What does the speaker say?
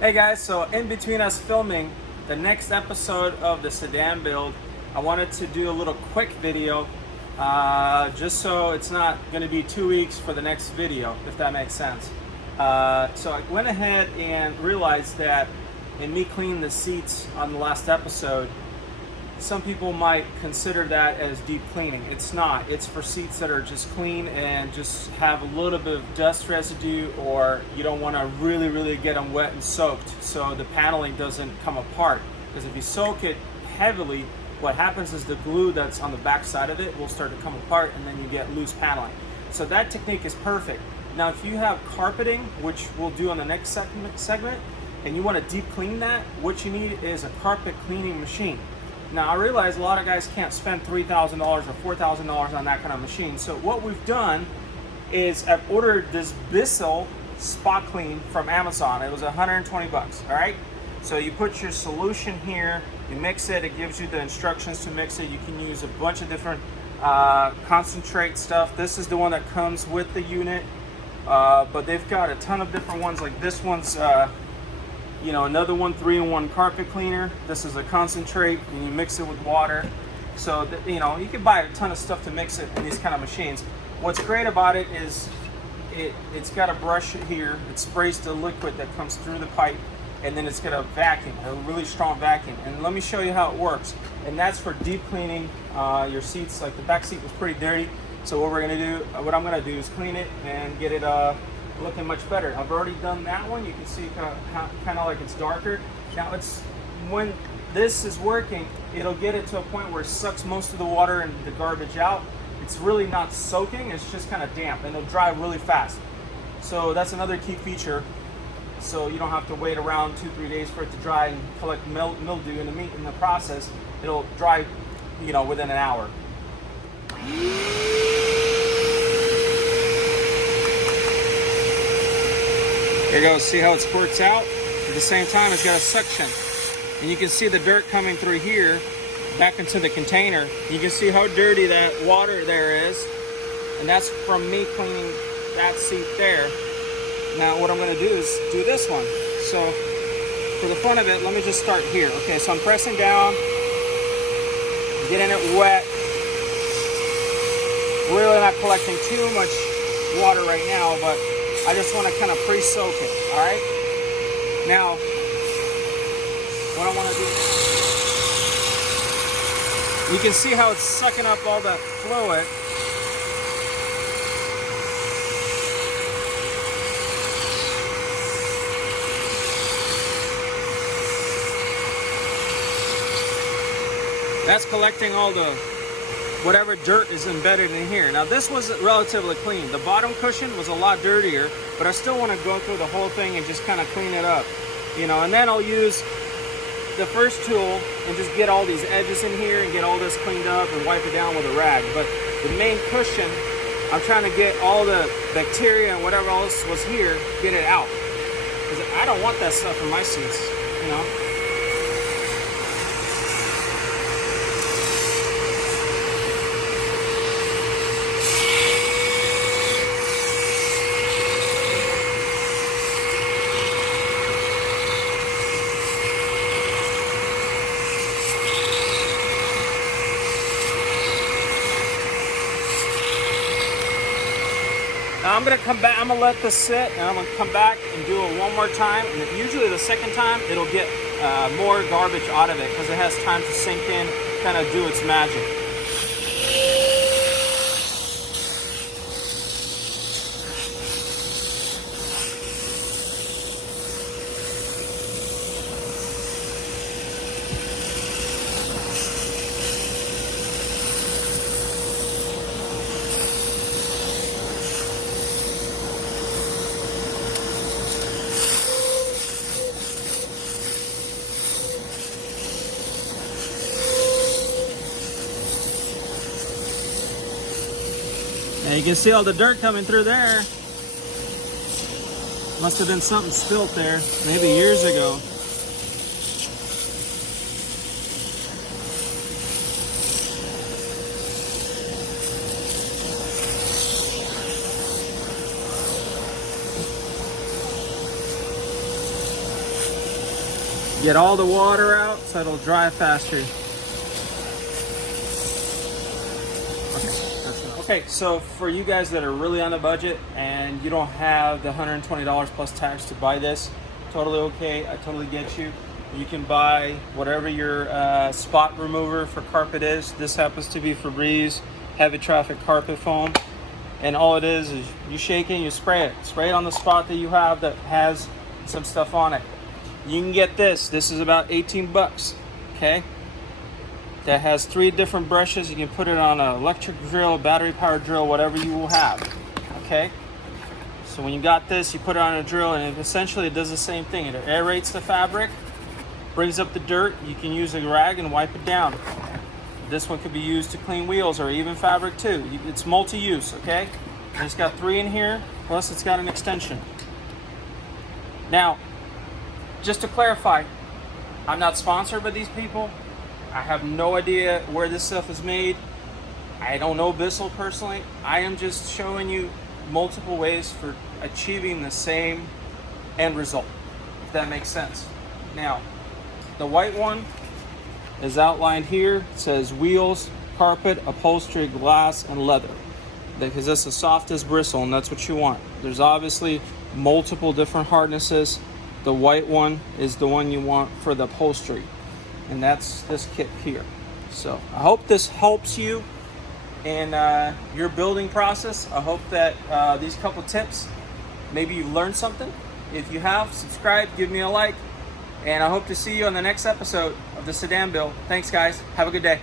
Hey guys, so in between us filming the next episode of the Sedan build, I wanted to do a little quick video just so it's not going to be 2 weeks for the next video, if that makes sense. So I went ahead and realized that in me cleaning the seats on the last episode, some people might consider that as deep cleaning. It's not. It's for seats that are just clean and just have a little bit of dust residue, or you don't want to really get them wet and soaked so the paneling doesn't come apart. Because if you soak it heavily, what happens is the glue that's on the back side of it will start to come apart and then you get loose paneling. So that technique is perfect. Now if you have carpeting, which we'll do on the next segment, and you want to deep clean that, what you need is a carpet cleaning machine. Now I realize a lot of guys can't spend $3,000 or $4,000 on that kind of machine. So what we've done is I've ordered this Bissell Spot Clean from Amazon. It was 120 bucks, all right? So you put your solution here, you mix it, it gives you the instructions to mix it. You can use a bunch of different concentrate stuff. This is the one that comes with the unit, but they've got a ton of different ones. Like this one's another one, 3-in-1 carpet cleaner. This is a concentrate and you mix it with water. So that, you can buy a ton of stuff to mix it in these kind of machines. What's great about it is it's got a brush here. It sprays the liquid that comes through the pipe, and then it's got a vacuum, a really strong vacuum. And let me show you how it works. And that's for deep cleaning your seats. Like the back seat was pretty dirty. So what I'm gonna do is clean it and get it looking much better. I've already done that one. You can see kind of like it's darker. Now when this is working, it'll get it to a point where it sucks most of the water and the garbage out. It's really not soaking, it's just kind of damp, and it'll dry really fast. So that's another key feature. So you don't have to wait around 2-3 days for it to dry and collect mildew in the process. It'll dry, within an hour. There you go, see how it squirts out? At the same time, it's got a suction. And you can see the dirt coming through here, back into the container. You can see how dirty that water there is. And that's from me cleaning that seat there. Now what I'm gonna do is do this one. So for the fun of it, let me just start here. Okay, so I'm pressing down, getting it wet. Really not collecting too much water right now, but I just want to kind of pre-soak it, all right? Now, what I want to do, you can see how it's sucking up all the fluid. That's collecting all the whatever dirt is embedded in here. Now this was relatively clean. The bottom cushion was a lot dirtier, but I still want to go through the whole thing and just kind of clean it up, and then I'll use the first tool and just get all these edges in here and get all this cleaned up and wipe it down with a rag. But the main cushion, I'm trying to get all the bacteria and whatever else was here, get it out, because I don't want that stuff in my seats, Now I'm gonna come back, I'm gonna let this sit, and I'm gonna come back and do it one more time. And usually the second time, it'll get more garbage out of it because it has time to sink in, kind of do its magic. And you can see all the dirt coming through there. Must have been something spilt there, maybe years ago. Get all the water out so it'll dry faster. Okay, so for you guys that are really on a budget and you don't have the $120 plus tax to buy this, totally okay. I totally get you. You can buy whatever your spot remover for carpet is. This happens to be Febreze heavy traffic carpet foam. And all it is you shake it and you spray it. Spray it on the spot that you have that has some stuff on it. You can get this. This is about 18 bucks, okay? That has 3 different brushes. You can put it on an electric drill, battery powered drill, whatever you will have, okay? So when you got this, you put it on a drill and essentially it does the same thing. It aerates the fabric, brings up the dirt. You can use a rag and wipe it down. This one could be used to clean wheels or even fabric too. It's multi-use, okay? And it's got 3 in here, plus it's got an extension. Now, just to clarify, I'm not sponsored by these people. I have no idea where this stuff is made. I don't know Bissell personally. I am just showing you multiple ways for achieving the same end result, if that makes sense. Now, the white one is outlined here. It says wheels, carpet, upholstery, glass, and leather. Because that's the softest bristle, and that's what you want. There's obviously multiple different hardnesses. The white one is the one you want for the upholstery. And that's this kit here. So I hope this helps you in your building process. I hope that these couple tips, maybe you've learned something. If you have, subscribe, give me a like, and I hope to see you on the next episode of the Sedan Build. Thanks guys, have a good day.